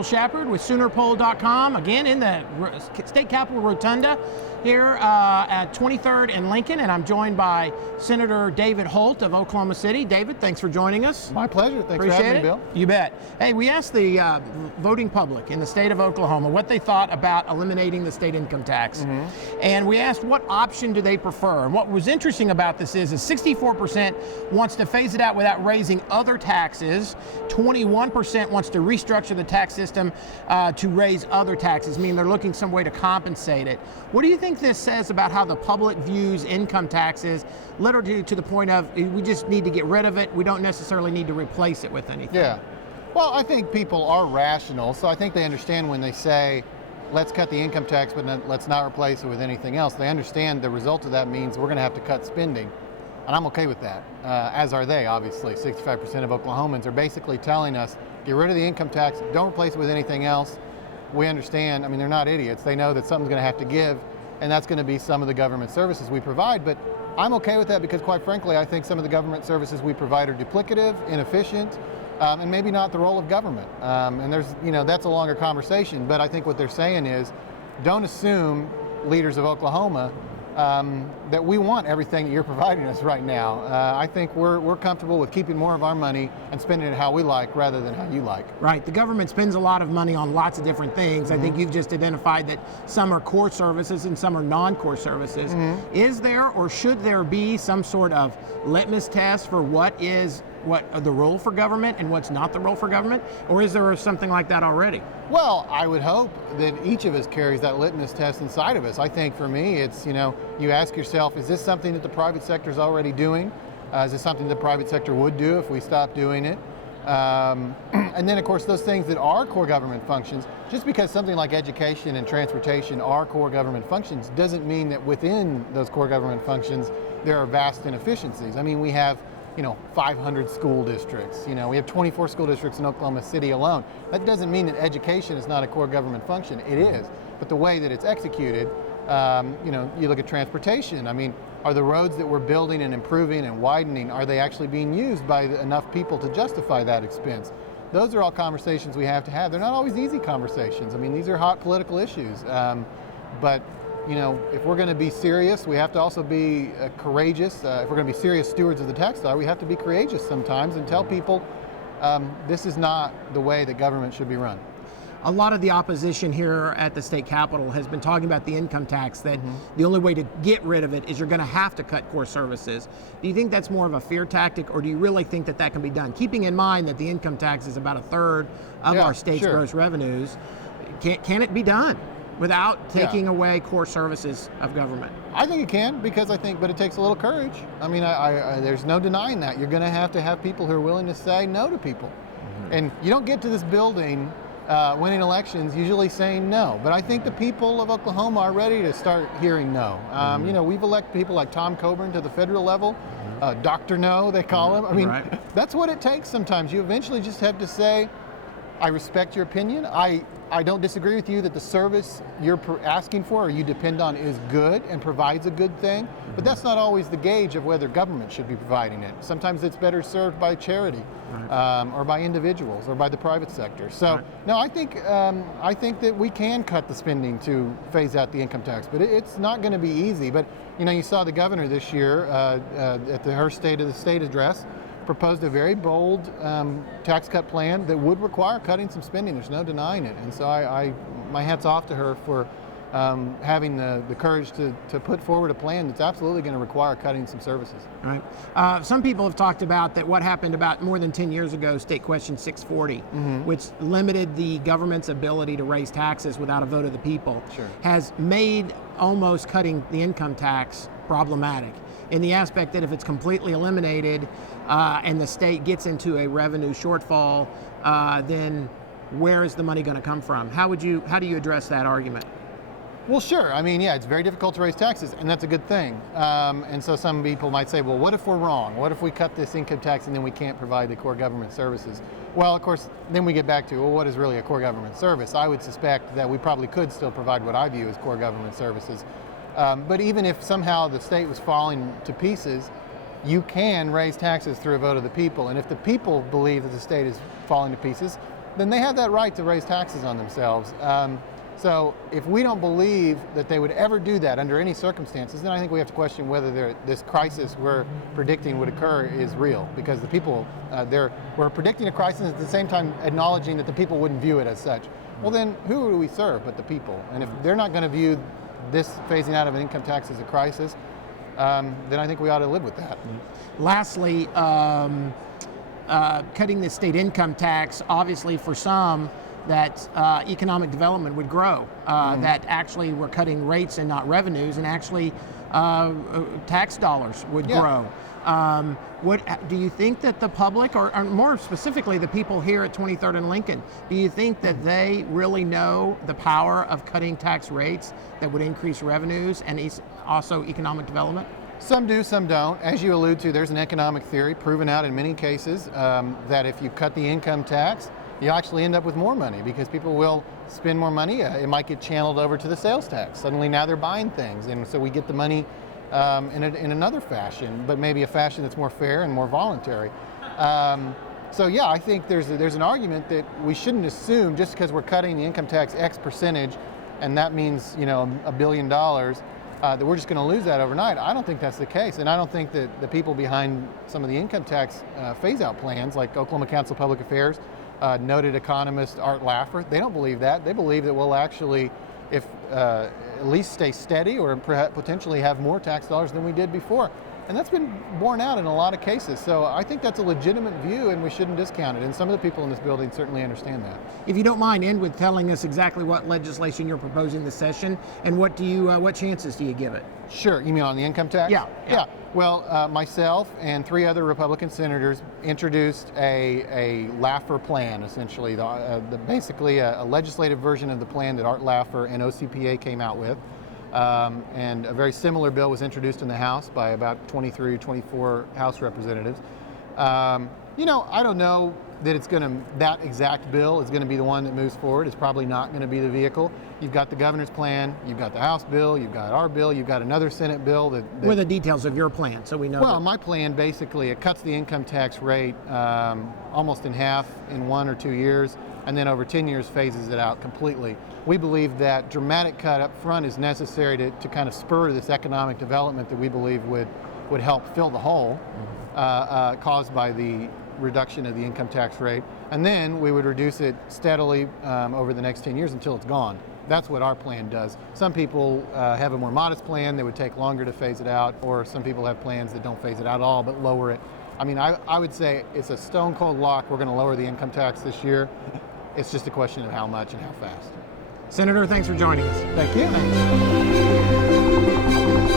Bill Shepard with SoonerPoll.com, again in the State Capitol Rotunda here at 23rd and Lincoln, and I'm joined by Senator David Holt of Oklahoma City. David, thanks for joining us. My pleasure. Thanks Appreciate for having it. me, Bill. You bet. Hey, we asked the voting public in the state of Oklahoma what they thought about eliminating the state income tax. And we asked what option do they prefer. And what was interesting about this is 64% wants to phase it out without raising other taxes. 21% wants to restructure the tax system to raise other taxes, meaning they're looking some way to compensate it. What do you think this says about how the public views income taxes, literally to the point of we just need to get rid of it, we don't necessarily need to replace it with anything? Yeah. Well, I think people are rational, so I think they understand when they say, let's cut the income tax, but let's not replace it with anything else. They understand the result of that means we're going to have to cut spending, and I'm okay with that, as are they, obviously. 65% of Oklahomans are basically telling us, get rid of the income tax, don't replace it with anything else. We understand, I mean, they're not idiots. They know that something's going to have to give, and that's going to be some of the government services we provide. But I'm okay with that because, quite frankly, I think some of the government services we provide are duplicative, inefficient, and maybe not the role of government. And there's, that's a longer conversation. But I think what they're saying is, don't assume, leaders of Oklahoma, that we want everything that you're providing us right now. I think we're comfortable with keeping more of our money and spending it how we like rather than how you like. Right. The government spends a lot of money on lots of different things. I think you've just identified that some are core services and some are non-core services. Is there or should there be some sort of litmus test for what the role for government and what's not the role for government? Or is there something like that already? Well, I would hope that each of us carries that litmus test inside of us. I think for me, it's, you ask yourself, is this something that the private sector is already doing? Is this something the private sector would do if we stopped doing it? And then, of course, those things that are core government functions, just because something like education and transportation are core government functions doesn't mean that within those core government functions there are vast inefficiencies. I mean, we have 500 school districts. We have 24 school districts in Oklahoma City alone. That doesn't mean that education is not a core government function. It is. But the way that it's executed, you look at transportation. I mean, are the roads that we're building and improving and widening, are they actually being used by enough people to justify that expense? Those are all conversations we have to have. They're not always easy conversations. I mean, these are hot political issues. But if we're going to be serious, we have to also be courageous. If we're going to be serious stewards of the tax dollar, we have to be courageous sometimes and tell people this is not the way that government should be run. A lot of the opposition here at the state capitol has been talking about the income tax, that the only way to get rid of it is you're going to have to cut core services. Do you think that's more of a fear tactic, or do you really think that that can be done? Keeping in mind that the income tax is about a third of our state's gross revenues, can it be done without taking away core services of government? I think it can, but it takes a little courage. I mean, there's no denying that. You're going to have people who are willing to say no to people. And you don't get to this building winning elections usually saying no. But I think the people of Oklahoma are ready to start hearing no. We've elected people like Tom Coburn to the federal level, Dr. No, they call him. I mean, that's what it takes sometimes. You eventually just have to say, I respect your opinion. I don't disagree with you that the service you're asking for or you depend on is good and provides a good thing, but that's not always the gauge of whether government should be providing it. Sometimes it's better served by charity or by individuals or by the private sector. So, no, I think that we can cut the spending to phase out the income tax, but it's not going to be easy. But, you saw the governor this year at her State of the State address proposed a very bold tax cut plan that would require cutting some spending. There's no denying it. And so my hat's off to her for having the courage to put forward a plan that's absolutely going to require cutting some services. Right. Some people have talked about that what happened about more than 10 years ago, State Question 640, which limited the government's ability to raise taxes without a vote of the people, has made almost cutting the income tax problematic, in the aspect that if it's completely eliminated and the state gets into a revenue shortfall, then where is the money going to come from? How do you address that argument? Well, sure. I mean, it's very difficult to raise taxes, and that's a good thing. And so some people might say, well, what if we're wrong? What if we cut this income tax and then we can't provide the core government services? Well, of course, then we get back to, well, what is really a core government service? I would suspect that we probably could still provide what I view as core government services. But even if somehow the state was falling to pieces, you can raise taxes through a vote of the people. And if the people believe that the state is falling to pieces, then they have that right to raise taxes on themselves. So if we don't believe that they would ever do that under any circumstances, then I think we have to question whether this crisis we're predicting would occur is real, because the people, we're predicting a crisis at the same time acknowledging that the people wouldn't view it as such. Well, then who do we serve but the people? And if they're not going to view this phasing out of an income tax as a crisis, then I think we ought to live with that. Lastly, cutting the state income tax, obviously for some, that economic development would grow, that actually we're cutting rates and not revenues, and actually tax dollars would grow. What do you think that the public, or more specifically the people here at 23rd and Lincoln, do you think that they really know the power of cutting tax rates that would increase revenues and also economic development? Some do, some don't. As you allude to, there's an economic theory proven out in many cases that if you cut the income tax, you actually end up with more money because people will spend more money. It might get channeled over to the sales tax. Suddenly now they're buying things, and so we get the money in another fashion, but maybe a fashion that's more fair and more voluntary. So yeah, I think there's an argument that we shouldn't assume just because we're cutting the income tax X percentage, and that means $1 billion, that we're just going to lose that overnight. I don't think that's the case, and I don't think that the people behind some of the income tax phase-out plans, like Oklahoma Council of Public Affairs, noted economist Art Laffer, they don't believe that. They believe that we'll actually, if at least stay steady or potentially have more tax dollars than we did before. And that's been borne out in a lot of cases. So I think that's a legitimate view, and we shouldn't discount it. And some of the people in this building certainly understand that. If you don't mind, end with telling us exactly what legislation you're proposing this session, and what chances do you give it? Sure. You mean on the income tax? Yeah. Well, myself and 3 other Republican senators introduced a Laffer plan, essentially, basically a legislative version of the plan that Art Laffer and OCPA came out with. And a very similar bill was introduced in the House by about 23 or 24 House representatives. I don't know that that exact bill is going to be the one that moves forward. It's probably not going to be the vehicle. You've got the governor's plan, you've got the House bill, you've got our bill, you've got another Senate bill that what are the details of your plan, so we know? Well, my plan basically, it cuts the income tax rate almost in half in 1 or 2 years, and then over 10 years phases it out completely. We believe that dramatic cut up front is necessary to kind of spur this economic development that we believe would help fill the hole caused by the reduction of the income tax rate. And then we would reduce it steadily over the next 10 years until it's gone. That's what our plan does. Some people have a more modest plan that would take longer to phase it out, or some people have plans that don't phase it out at all but lower it. I mean, I would say it's a stone cold lock. We're going to lower the income tax this year. It's just a question of how much and how fast. Senator, thanks for joining us. Thank you. Thanks.